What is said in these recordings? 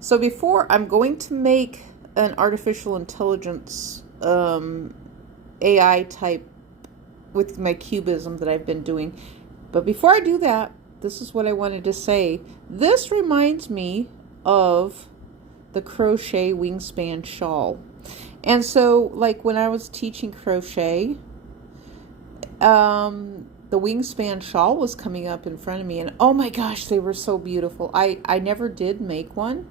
So before, I'm going to make an artificial intelligence AI type with my cubism that I've been doing. But before I do that, this is what I wanted to say. This reminds me of the crochet wingspan shawl. And so, like when I was teaching crochet, the wingspan shawl was coming up in front of me, and oh my gosh, they were so beautiful. I never did make one.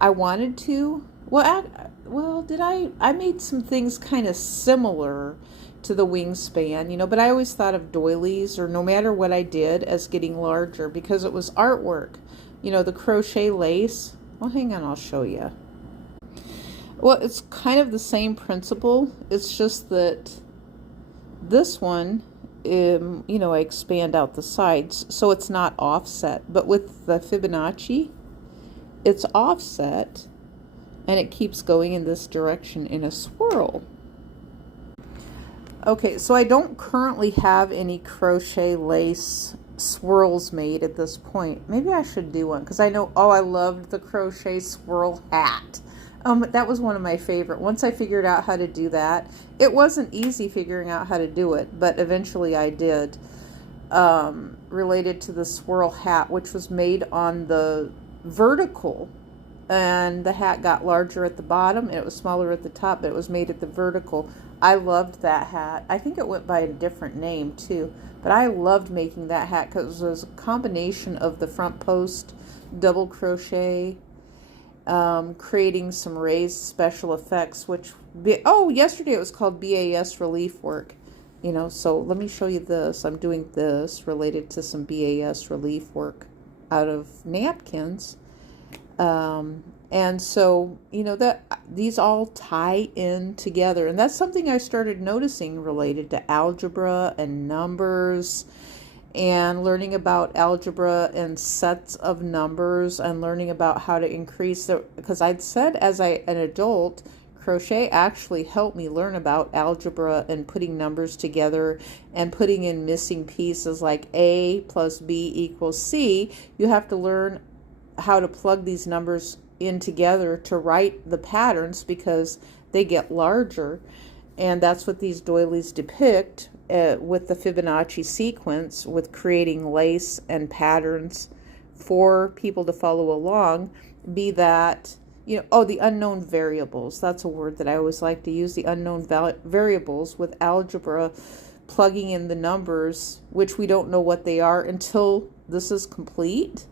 I wanted to. Well, did I? I made some things kind of similar to the wingspan, you know, but I always thought of doilies, or no matter what I did, as getting larger because it was artwork. You know, the crochet lace. Well, hang on, I'll show you. Well, it's kind of the same principle. It's just that this one, you know, I expand out the sides so it's not offset. But with the Fibonacci, it's offset and it keeps going in this direction in a swirl. Okay, so I don't currently have any crochet lace swirls made at this point. Maybe I should do one because I know, oh, I loved the crochet swirl hat. That was one of my favorite. Once I figured out how to do that, it wasn't easy figuring out how to do it, but eventually I did. Related to the swirl hat, which was made on the vertical, and the hat got larger at the bottom and it was smaller at the top, but it was made at the vertical. I loved that hat. I think it went by a different name too, but I loved making that hat because it was a combination of the front post double crochet, creating some raised special effects, which, yesterday it was called BAS relief work, you know. So let me show you this. I'm doing this related to some BAS relief work out of napkins. And so, you know, that these all tie in together, and that's something I started noticing related to algebra and numbers, and learning about algebra and sets of numbers, and learning about how to increase the, because I'd said as an adult, crochet actually helped me learn about algebra and putting numbers together and putting in missing pieces like A plus B equals C. You have to learn how to plug these numbers in together to write the patterns because they get larger, and that's what these doilies depict with the Fibonacci sequence, with creating lace and patterns for people to follow along. Be that, you know, the unknown variables, that's a word that I always like to use, the unknown variables with algebra, plugging in the numbers, which we don't know what they are until this is complete.